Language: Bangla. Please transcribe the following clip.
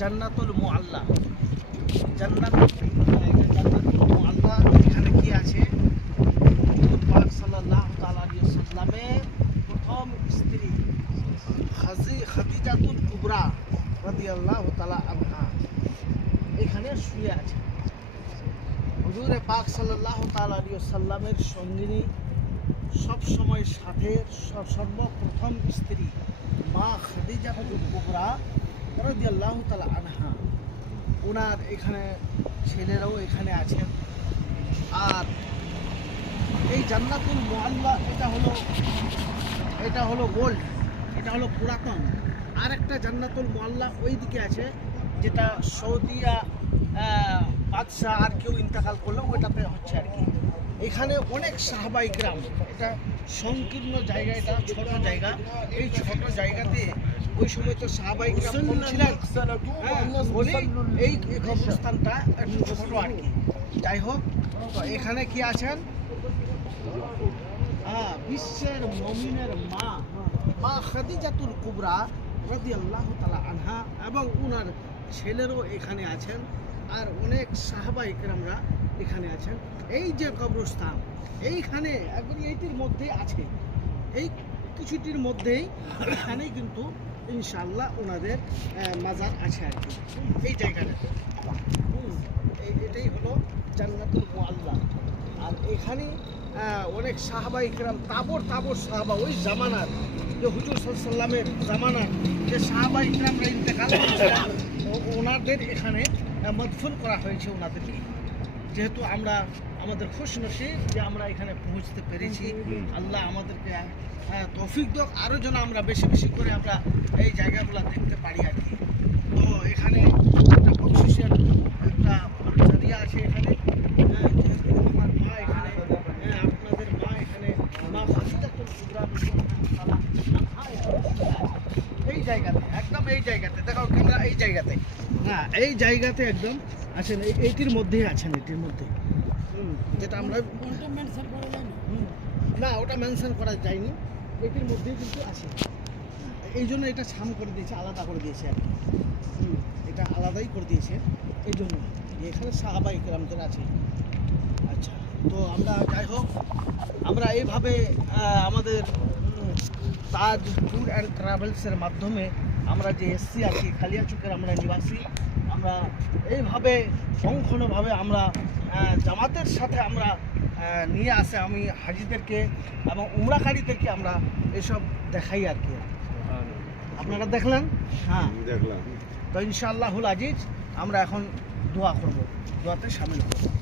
জান্নাতুল মুআল্লা। জান্নাত এখানে এখানে শুয়ে আছে। হুজুরে পাক সাল্লাল্লাহু তাআলা সাল্লামের সঙ্গিনী, সব সাথে সর্বপ্রথম স্ত্রী মা খাদিজাতুল কুবরা রাদিয়াল্লাহু তাআলা আনহা। ওনার এখানে ছেলেরাও এখানে আছেন আর এই জান্নাতুল মুআল্লা, এটা হলো এটা হলো গোল্ড এটা হলো পুরাতন। আর একটা জান্নাতুল মুআল্লা ওই দিকে আছে, যেটা সৌদিয়া বাদশাহ আর কেউ ইন্তেকাল করল, ওইটাতে হচ্ছে আর কি। এখানে অনেক সাহাবাই গ্রাম এটা সংকীর্ণ জায়গা এটা ছোট জায়গা। এই ছোট জায়গাতে ওই সময় তো ছিলেন হ্যাঁ, এই এই কবরস্থানটা একটু ছোট আর কি। যাই হোক এখানে কি আছেন? হ্যাঁ, বিশ্বের মমিনের মা মা খাদিজাতুল কুবরা রাদিয়াল্লাহু তাআলা আনহা এবং উনার ছেলেরও এখানে আছেন। আর অনেক সাহাবা ইকরামরা এখানে আছেন। এই যে কবরস্থান, এইখানে একবার এইটির মধ্যে আছে। এই কিছুটির মধ্যেই এখানেই কিন্তু ইনশাল্লাহ ওনাদের মাজার আছে আর কি। এই জায়গাটাতে এটাই হলো জান্নাতুল মোয়াল্লা আর এখানে অনেক সাহাবা ইকরাম তাবর তাবর সাহাবা, ওই জামানার, যে হুজুর সাল্লামের জামানার, যে সাহাবা ইকরামরা ইন্তেকাল ওনাদের এখানে মদফুন করা হয়েছে ওনাদেরকে যেহেতু আমরা আমাদের খুশ নসি যে আমরা এখানে পৌঁছতে পেরেছি। আল্লাহ আমাদেরকে আহ, তৌফিক দোক। আরও যেন আমরা বেশি বেশি করে আমরা এই জায়গাগুলো দেখতে পারি আর কি। তো এখানে একটা বকশিসের একটা জারিয়া আছে এখানে হ্যাঁ, যেহেতু আমার মা এখানে হ্যাঁ, আপনাদের মা এখানে মা ফাজিলাতুল কুবরা তাআলা আনহা এখানে শুয়ে আছে। এই জায়গাতে একদম এই জায়গাতে। দেখো ক্যামেরা এই জায়গাতে। হ্যাঁ এই জায়গাতে একদম আছেন এই এইটির মধ্যেই আছেন এটির মধ্যে। যেটা আমরা না? ওটা মেনশন করা যায়নি। এটির মধ্যেই কিন্তু আছে। এই জন্য এটা ছাম করে দিয়েছে আলাদা করে দিয়েছে আর এটা আলাদাই করে দিয়েছে। এই জন্য। এখানে সাহাবা ইকরামদের আছে। আচ্ছা তো আমরা যাই হোক আমরা এইভাবে আমাদের তাজ ট্যুর অ্যান্ড ট্রাভেলসের মাধ্যমে আমরা যে এসছি আর কি খালিয়াচকের আমরা নিবাসী আমরা এইভাবে সংক্ষণভাবে আমরা জামাতের সাথে আমরা নিয়ে আসে আমি হাজিদেরকে এবং উমরাকারীদেরকে আমরা এসব দেখাই আর কি। আপনারা দেখলেন? হ্যাঁ। দেখলাম। তো ইনশাআল্লাহুল আজিজ আমরা এখন দোয়া করব দোয়াতে সামিল হব।